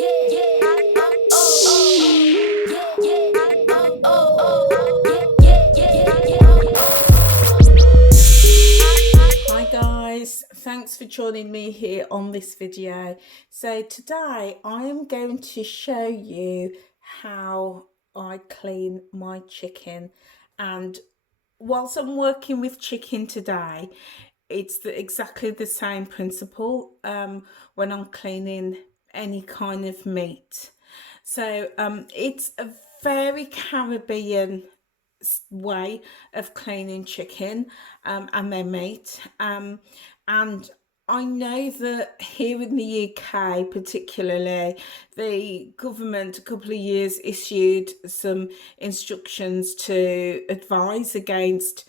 Hi guys, thanks for joining me here on this video. So today I am going to show you how I clean my chicken, and whilst I'm working with chicken today, it's exactly the same principle when I'm cleaning any kind of meat. So it's a very Caribbean way of cleaning chicken and their meat, and I know that here in the UK particularly, the government a couple of years issued some instructions to advise against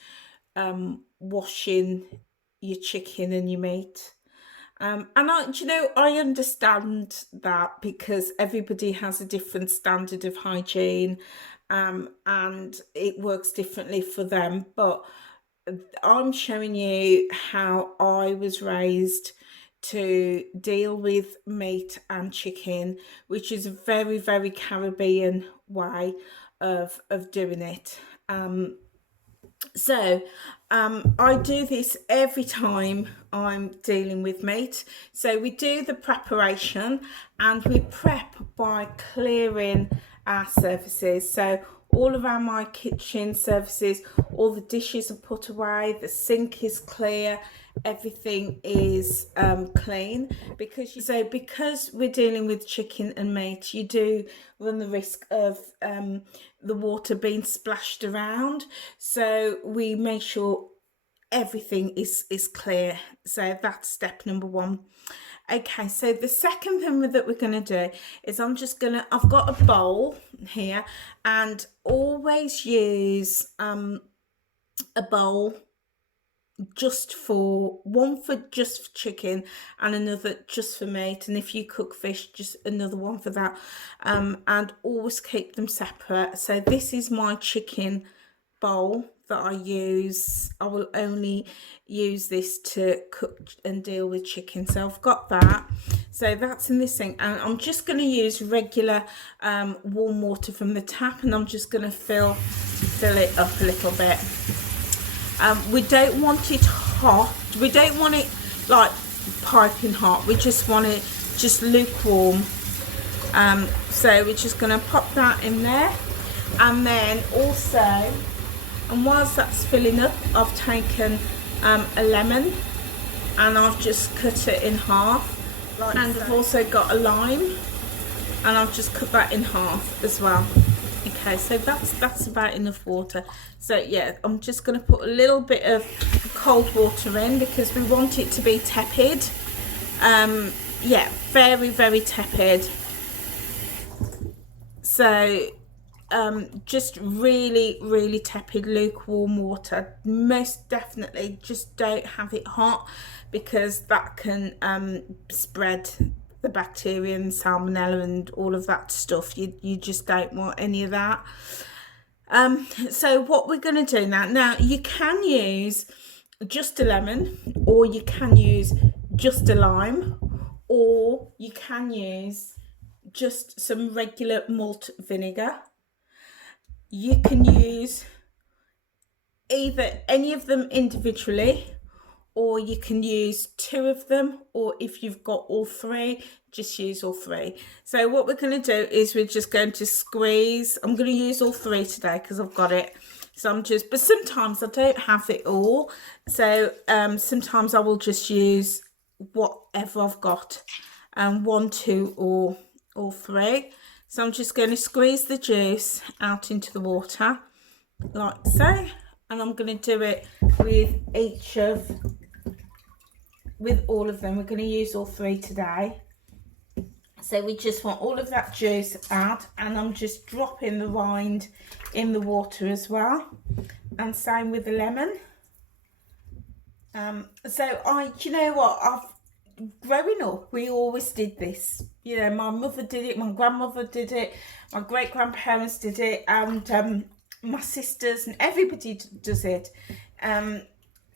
washing your chicken and your meat. And I understand that because everybody has a different standard of hygiene, and it works differently for them. But I'm showing you how I was raised to deal with meat and chicken, which is a very, very Caribbean way of doing it. So I do this every time I'm dealing with meat. So we do the preparation, and we prep by clearing our surfaces. So all of my kitchen surfaces, all the dishes are put away, the sink is clear, everything is clean, because we're dealing with chicken and meat, you do run the risk of the water being splashed around, so we make sure everything is clear. So that's step number one. Okay, so the second thing that we're going to do is I've got a bowl here, and always use a bowl just for just for chicken, and another just for meat, and if you cook fish, just another one for that, and always keep them separate. So this is my chicken bowl that I use. I will only use this to cook and deal with chicken. So I've got that, so that's in this thing, and I'm just going to use regular warm water from the tap, and I'm just going to fill it up a little bit. We don't want it hot, we don't want it like piping hot, we just want it just lukewarm. So we're just going to pop that in there, and then also, and whilst that's filling up, I've taken a lemon, and I've just cut it in half, and I've also got a lime, and I've just cut that in half as well. Okay, so that's about enough water. So yeah, I'm just going to put a little bit of cold water in because we want it to be tepid. Yeah, very, very tepid. So just really, really tepid, lukewarm water. Most definitely just don't have it hot, because that can spread the bacteria and salmonella and all of that stuff. You just don't want any of that. So what we're going to do now you can use just a lemon, or you can use just a lime, or you can use just some regular malt vinegar. You can use either any of them individually, or you can use two of them, or if you've got all three, just use all three. So what we're going to do is we're just going to squeeze. I'm going to use all three today because I've got it. So but sometimes I don't have it all, so sometimes I will just use whatever I've got, one, two, or all three. So I'm just going to squeeze the juice out into the water like so, and I'm going to do it with all of them. We're going to use all three today. So we just want all of that juice out, and I'm just dropping the rind in the water as well, and same with the lemon. So you know what, growing up, we always did this. You know, my mother did it, my grandmother did it, my great grandparents did it, and my sisters, and everybody does it.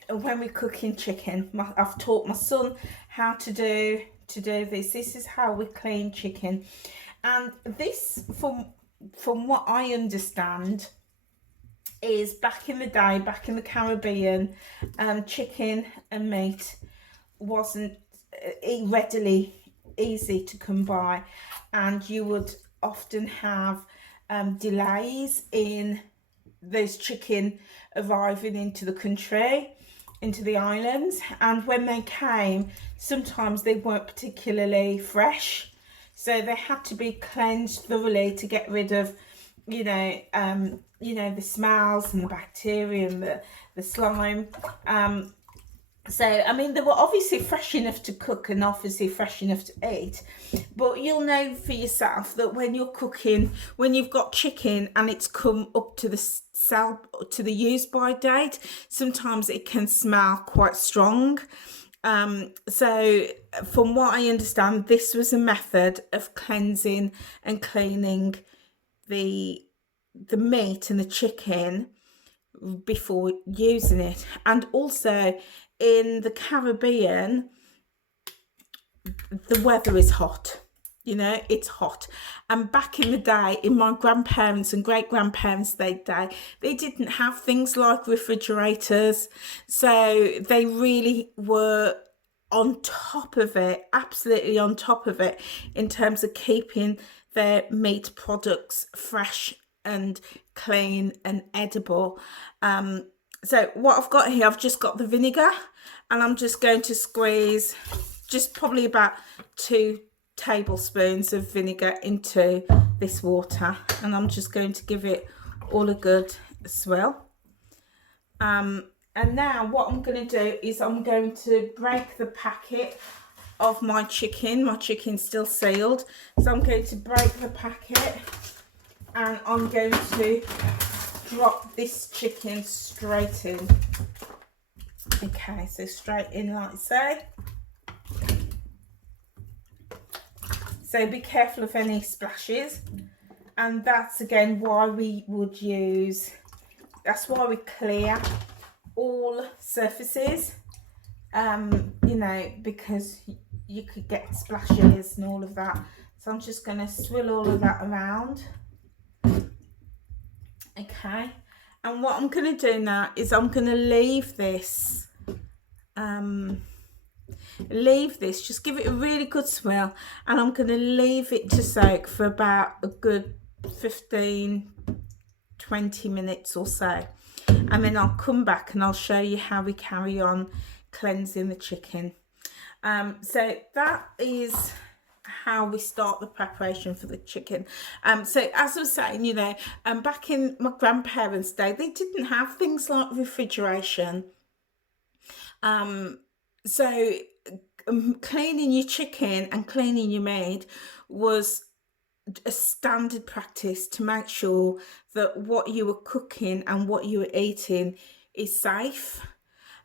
When we're cooking chicken, I've taught my son how to to do this. This is how we clean chicken. And this, from what I understand, is back in the day, back in the Caribbean, chicken and meat wasn't readily easy to come by, and you would often have delays in those chicken arriving into the country, into the islands, and when they came, sometimes they weren't particularly fresh, so they had to be cleansed thoroughly to get rid of, the smells and the bacteria and the slime. So, I mean, they were obviously fresh enough to cook and obviously fresh enough to eat. But you'll know for yourself that when you're cooking, when you've got chicken and it's come up to the use by date, sometimes it can smell quite strong. So from what I understand, this was a method of cleansing and cleaning the meat and the chicken before using it. And also in the Caribbean, the weather is hot, it's hot. And back in the day, in my grandparents and great grandparents' day, they didn't have things like refrigerators, so they really were on top of it, absolutely on top of it, in terms of keeping their meat products fresh and clean and edible. So what I've got here, I've just got the vinegar, and I'm just going to squeeze just probably about 2 tablespoons of vinegar into this water, and I'm just going to give it all a good swirl. And now what I'm going to do is I'm going to break the packet of my chicken. My chicken's still sealed, so I'm going to break the packet, and I'm going to drop this chicken straight in. Okay, so straight in like so. So be careful of any splashes, and that's again why we would use, that's why we clear all surfaces, because you could get splashes and all of that. So I'm just going to swirl all of that around. Okay, and what I'm going to do now is I'm going to leave this, just give it a really good swirl, and I'm going to leave it to soak for about a good 15-20 minutes or so, and then I'll come back and I'll show you how we carry on cleansing the chicken. So that is how we start the preparation for the chicken. So as I was saying, back in my grandparents' day, they didn't have things like refrigeration. So cleaning your chicken and cleaning your meat was a standard practice to make sure that what you were cooking and what you were eating is safe.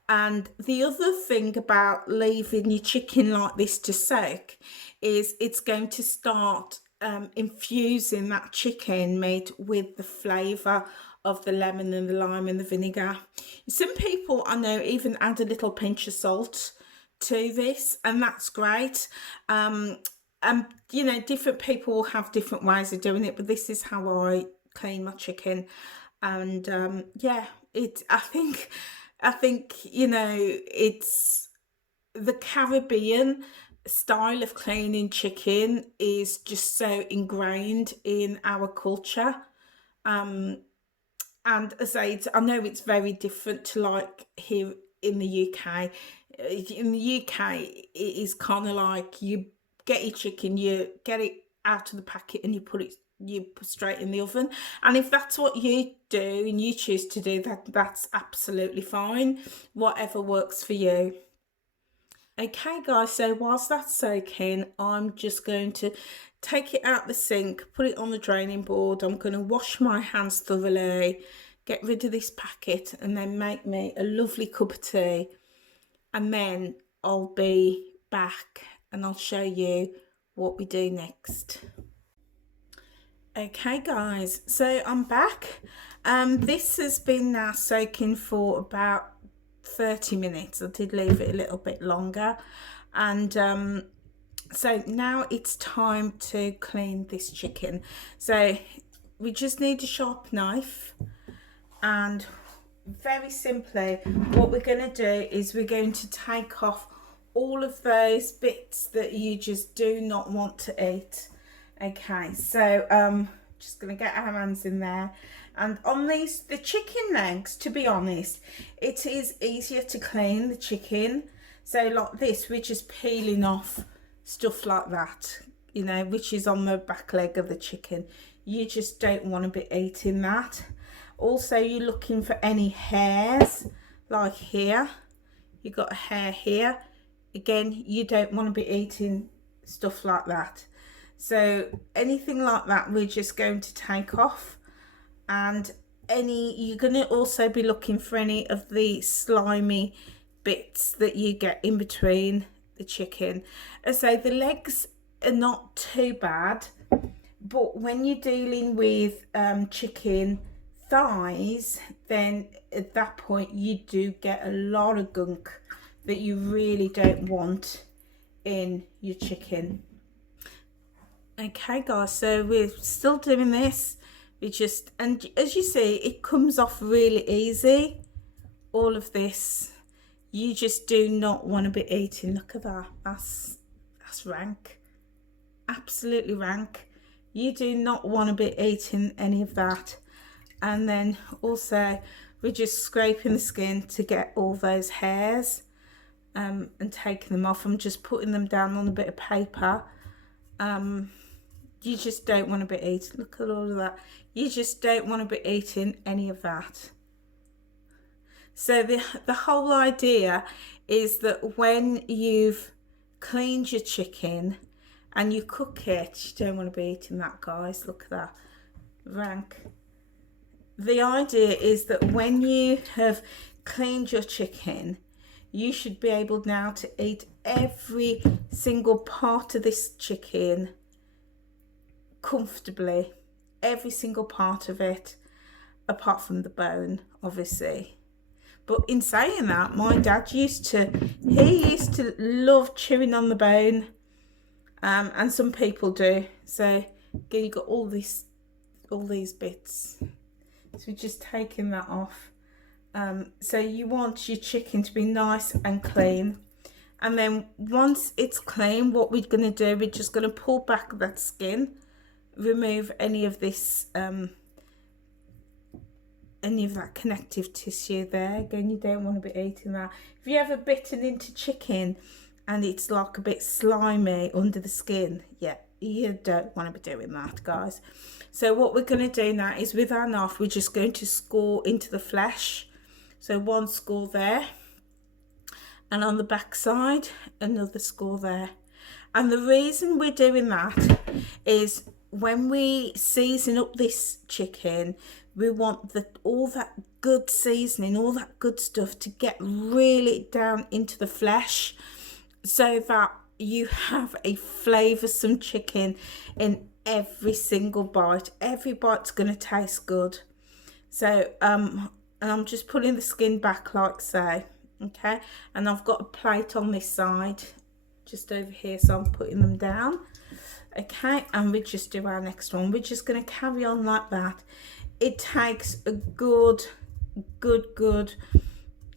And the other thing about leaving your chicken like this to soak is it's going to start infusing that chicken meat with the flavour of the lemon and the lime and the vinegar. Some people I know even add a little pinch of salt to this, and that's great. And different people will have different ways of doing it, but this is how I clean my chicken. And I think it's the Caribbean style of cleaning chicken is just so ingrained in our culture. And as I know it's very different to like here in the UK. In the UK, it is kind of like you get your chicken, you get it out of the packet, and you put straight in the oven. And if that's what you do and you choose to do that's absolutely fine, whatever works for you. Okay guys, so whilst that's soaking, I'm just going to take it out the sink, put it on the draining board. I'm going to wash my hands thoroughly, get rid of this packet, and then make me a lovely cup of tea, and then I'll be back and I'll show you what we do next. Okay guys, so I'm back. This has been now soaking for about 30 minutes. I did leave it a little bit longer, and So now it's time to clean this chicken. So we just need a sharp knife, and very simply what we're going to do is we're going to take off all of those bits that you just do not want to eat. Okay, so just going to get our hands in there, and on these, the chicken legs, to be honest, it is easier to clean the chicken. So like this, we're just peeling off stuff like that, you know, which is on the back leg of the chicken. You just don't want to be eating that. Also, you're looking for any hairs, like here. You got a hair here. Again, you don't want to be eating stuff like that. So anything like that, we're just going to take off. And you're going to also be looking for any of the slimy bits that you get in between the chicken. And so the legs are not too bad, but when you're dealing with chicken thighs, then at that point you do get a lot of gunk that you really don't want in your chicken. Okay guys, so we're still doing this. And as you see, it comes off really easy. All of this, you just do not want to be eating. Look at that. That's rank. Absolutely rank. You do not want to be eating any of that. And then also, we're just scraping the skin to get all those hairs and taking them off. I'm just putting them down on a bit of paper. You just don't want to be eating. Look at all of that. You just don't want to be eating any of that. So the whole idea is that when you've cleaned your chicken and you cook it, you don't want to be eating that, guys. Look at that. Rank. The idea is that when you have cleaned your chicken, you should be able now to eat every single part of this chicken comfortably. Every single part of it, apart from the bone, obviously. But in saying that, my dad used to love chewing on the bone, and some people do. So again, you got all these bits. So we're just taking that off. So you want your chicken to be nice and clean, and then once it's clean, what we're going to do, we're just going to pull back that skin, remove any of this any of that connective tissue there. Again, you don't want to be eating that. If you ever bitten into chicken and it's like a bit slimy under the skin, yeah, you don't want to be doing that, guys. So what we're going to do now is with our knife, we're just going to score into the flesh. So one score there, and on the back side another score there. And the reason we're doing that is when we season up this chicken, we want all that good seasoning, all that good stuff to get really down into the flesh, so that you have a flavoursome chicken in every single bite. Every bite's going to taste good. So and I'm just pulling the skin back like so, okay, and I've got a plate on this side just over here, so I'm putting them down. Okay, and we just do our next one. We're just going to carry on like that. It takes a good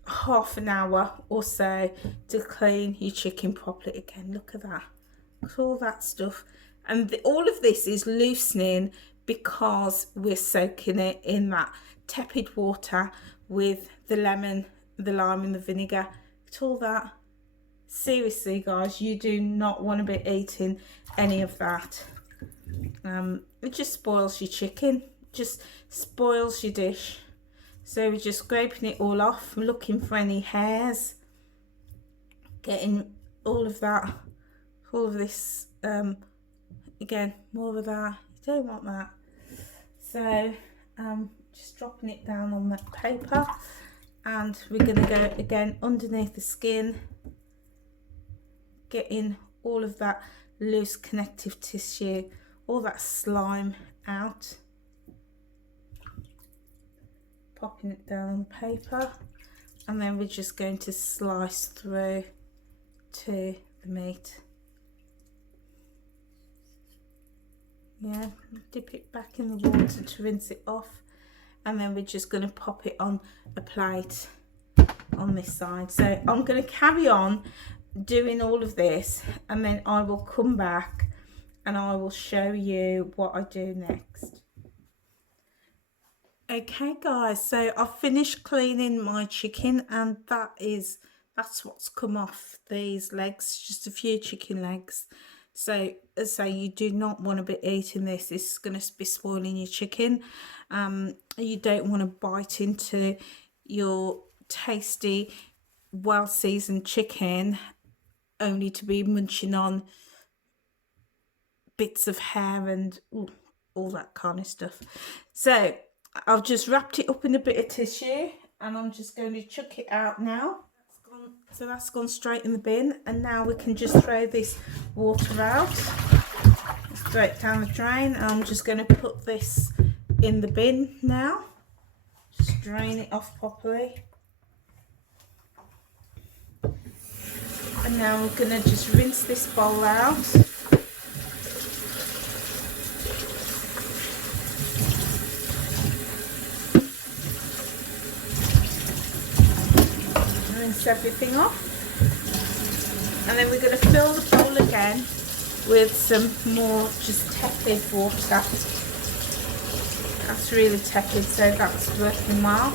half an hour or so to clean your chicken properly. Again, look at that. Look at all that stuff. And all of this is loosening because we're soaking it in that tepid water with the lemon, the lime and the vinegar. Look at all that. Seriously, guys, you do not want to be eating any of that. It just spoils your chicken, just spoils your dish. So we're just scraping it all off, looking for any hairs, getting all of that, all of this, again, more of that. You don't want that. So just dropping it down on that paper, and we're going to go again underneath the skin, getting all of that loose connective tissue, all that slime out. Popping it down on paper, and then we're just going to slice through to the meat. Yeah, dip it back in the water to rinse it off, and then we're just going to pop it on a plate on this side. So I'm going to carry on doing all of this, and then I will come back and I will show you what I do next. Okay guys, so I've finished cleaning my chicken, and that's what's come off these legs, just a few chicken legs. So as I say, you do not want to be eating this. This is going to be spoiling your chicken. You don't want to bite into your tasty, well seasoned chicken only to be munching on bits of hair and all that kind of stuff. So I've just wrapped it up in a bit of tissue, and I'm just going to chuck it out now. So that's gone straight in the bin, and now we can just throw this water out straight down the drain. And I'm just going to put this in the bin now. Just drain it off properly. And now we're going to just rinse this bowl out. Rinse everything off, and then we're going to fill the bowl again with some more just tepid water. That's really tepid, so that's working well.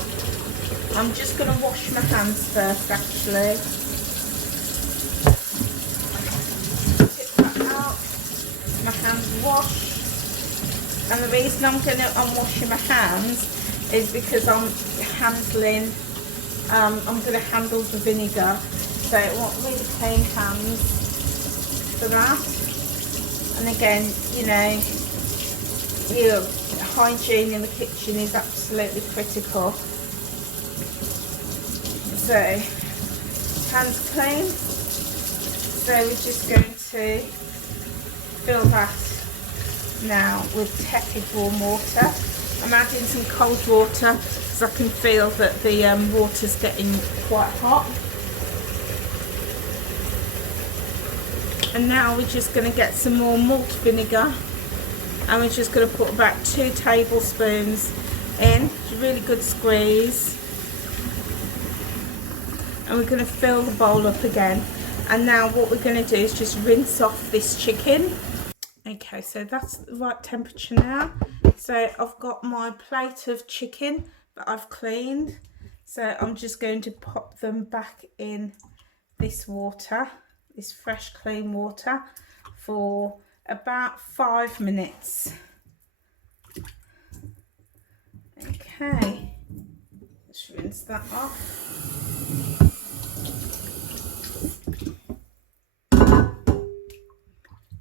I'm just going to wash my hands first, actually. Get that out, my hands washed, and the reason I'm washing my hands is because I'm going to handle the vinegar, so I want really clean hands for that. And again, you know, your hygiene in the kitchen is absolutely critical. So hands clean. So we're just going to fill that now with tepid warm water. I'm adding some cold water because I can feel that the water's getting quite hot. And now we're just going to get some more malt vinegar, and we're just going to put about 2 tablespoons in. It's a really good squeeze. And we're going to fill the bowl up again. And now what we're going to do is just rinse off this chicken. Okay, so that's the right temperature now. So I've got my plate of chicken that I've cleaned. So I'm just going to pop them back in this water, this fresh clean water, for about 5 minutes. Okay, let's rinse that off.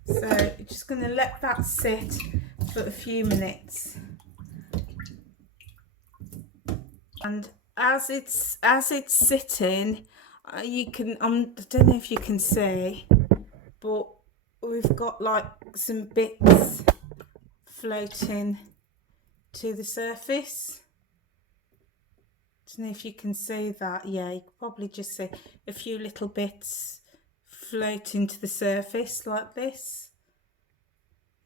So you're just going to let that sit for a few minutes, and as it's sitting, you can I don't know if you can see, but we've got like some bits floating to the surface. I don't know if you can see that. Yeah, you can probably just see a few little bits floating to the surface like this.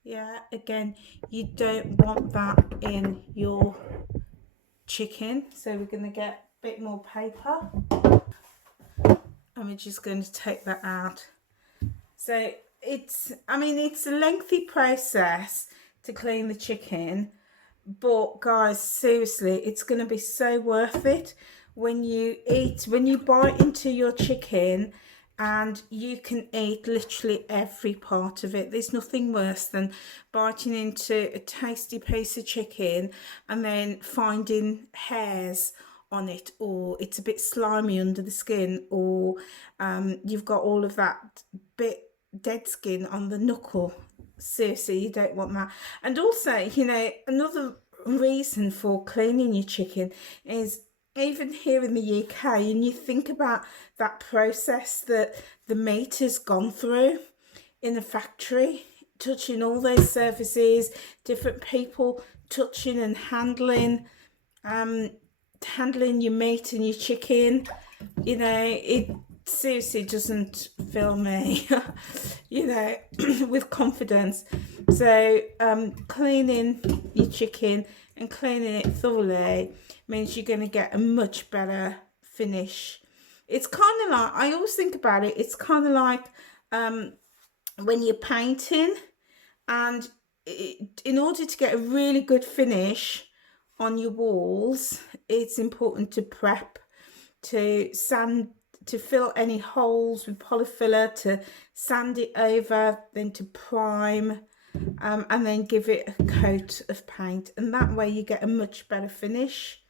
Yeah, again, you don't want that in your chicken, so we're going to get a bit more paper, and we're just going to take that out. So it's a lengthy process to clean the chicken, but guys, seriously, it's going to be so worth it when you bite into your chicken, and you can eat literally every part of it. There's nothing worse than biting into a tasty piece of chicken and then finding hairs on it, or it's a bit slimy under the skin, or you've got all of that bit dead skin on the knuckle. Seriously, you don't want that. And also, you know, another reason for cleaning your chicken is, even here in the UK, and you think about that process that the meat has gone through in the factory, touching all those surfaces, different people touching and handling your meat and your chicken, you know, seriously doesn't fill me, you know, with confidence. So cleaning your chicken and cleaning it thoroughly means you're going to get a much better finish. It's kind of like, I always think about it, it's kind of like when you're painting, and in order to get a really good finish on your walls, it's important to prep, to sand, to fill any holes with polyfiller, to sand it over, then to prime, and then give it a coat of paint, and that way you get a much better finish.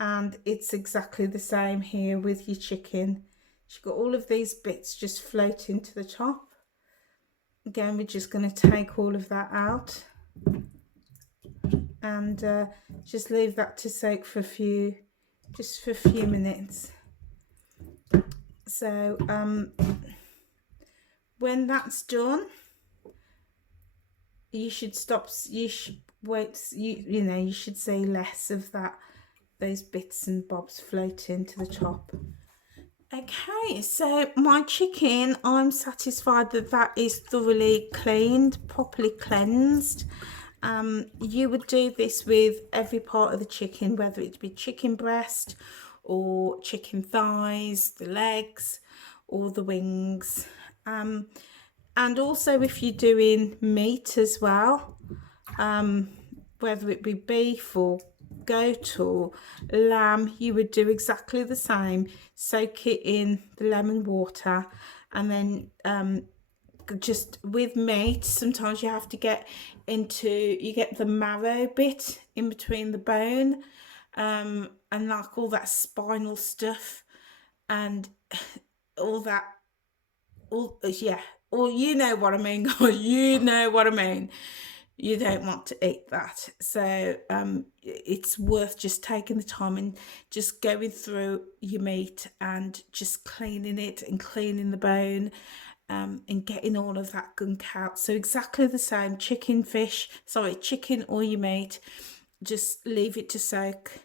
And it's exactly the same here with your chicken. You've got all of these bits just floating to the top. Again, we're just going to take all of that out and just leave that to soak for a few minutes. So when that's done, you should stop, you should wait, you know, you should see less of that, those bits and bobs floating to the top. Okay, so my chicken, I'm satisfied that that is thoroughly cleaned, properly cleansed. You would do this with every part of the chicken, whether it be chicken breast or chicken thighs, the legs or the wings. And also if you're doing meat as well, whether it be beef or goat or lamb, you would do exactly the same. Soak it in the lemon water, and then just with meat, sometimes you have to get into, you get the marrow bit in between the bone, and like all that spinal stuff and all that, yeah, or you know what I mean, you know what I mean. You don't want to eat that. So it's worth just taking the time and just going through your meat and just cleaning it and cleaning the bone, and getting all of that gunk out. So exactly the same, chicken or your meat, just leave it to soak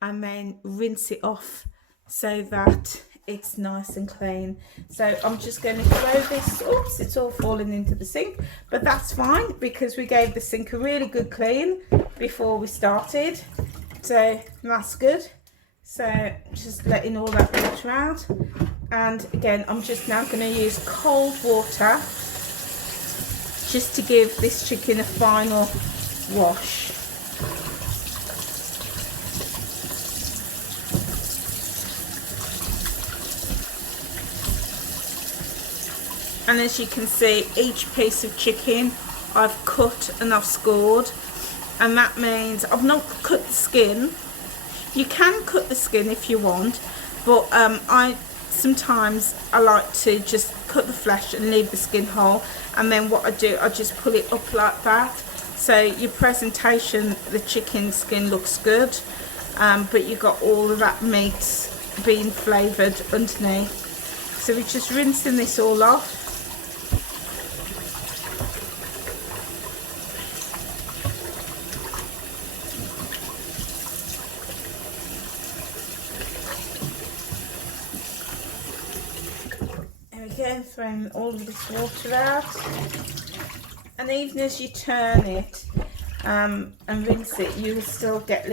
and then rinse it off so that it's nice and clean. So I'm just going to throw this, oops, it's all falling into the sink, but that's fine because we gave the sink a really good clean before we started, so that's good. So just letting all that water out, and again I'm just now going to use cold water just to give this chicken a final wash. And as you can see, each piece of chicken I've cut and I've scored, and that means I've not cut the skin. You can cut the skin if you want, but I sometimes like to just cut the flesh and leave the skin whole, and then what I do, I just pull it up like that, so your presentation, the chicken skin looks good, but you got all of that meat being flavoured underneath. So we're just rinsing this all off. Again, throwing all of this water out, and even as you turn it and rinse it, you will still get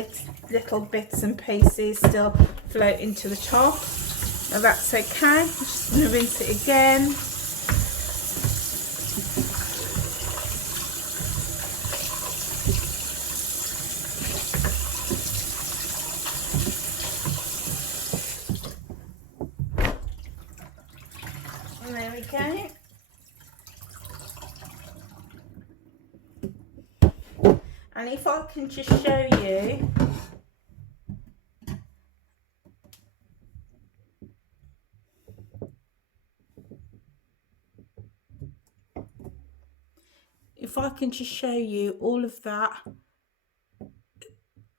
little bits and pieces still floating to the top. Now that's okay. I'm just going to rinse it again. There we go. And if I can just show you, all of that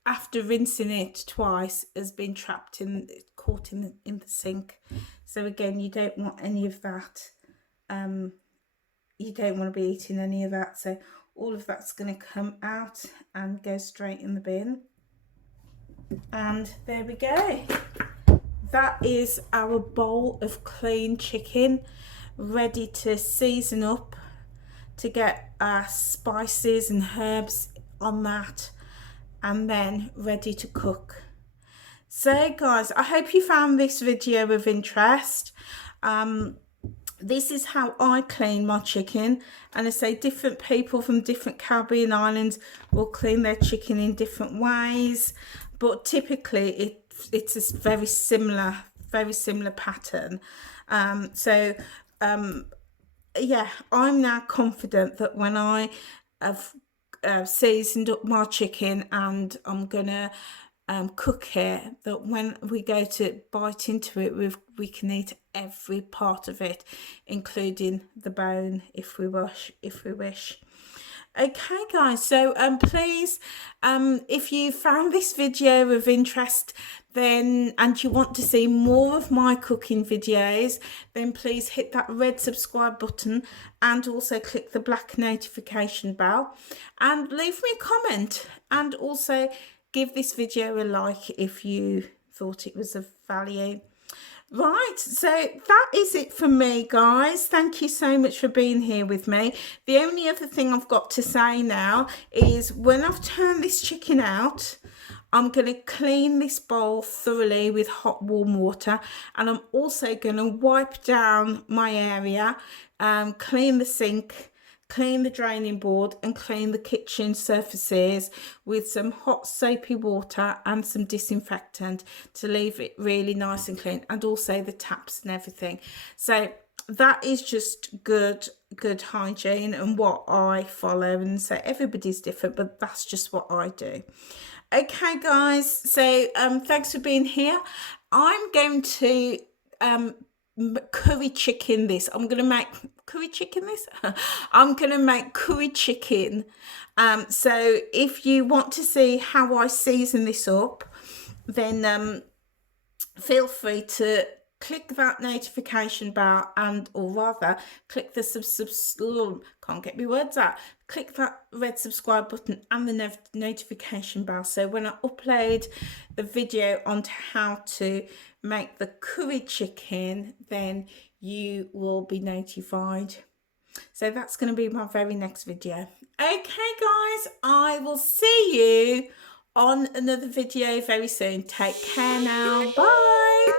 after rinsing it twice has been trapped in, caught in the sink. So again, you don't want any of that. You don't want to be eating any of that. So all of that's going to come out and go straight in the bin. And there we go. that is our bowl of clean chicken ready to season up, to get our spices and herbs on that, and then ready to cook. So guys, I hope you found this video of interest. This is how I clean my chicken, and I say different people from different Caribbean islands will clean their chicken in different ways, but typically it's a very similar pattern. Yeah, I'm now confident that when I have seasoned up my chicken and I'm gonna cook it, that when we go to bite into it, we can eat every part of it, including the bone if we wish. Okay guys, so please, if you found this video of interest, then and you want to see more of my cooking videos, then please hit that red subscribe button and also click the black notification bell and leave me a comment, and also give this video a like if you thought it was of value. Right, so that is it for me, guys. Thank you so much for being here with me. The only other thing I've got to say now is when I've turned this chicken out, I'm going to clean this bowl thoroughly with hot warm water, and I'm also going to wipe down my area, clean the sink, clean the draining board, and clean the kitchen surfaces with some hot soapy water and some disinfectant to leave it really nice and clean, and also the taps and everything. So that is just good hygiene and what I follow, and so everybody's different, but that's just what I do. Okay guys, so thanks for being here. I'm going to curry chicken this. I'm going to make curry chicken this. I'm going to make curry chicken. So if you want to see how I season this up, then feel free to click that notification bell, and or rather click the can't get my words out. Click that red subscribe button and the notification bell, so when I upload the video on how to make the curry chicken, then you will be notified. So that's going to be my very next video. Okay guys, I will see you on another video very soon. Take care now. Bye.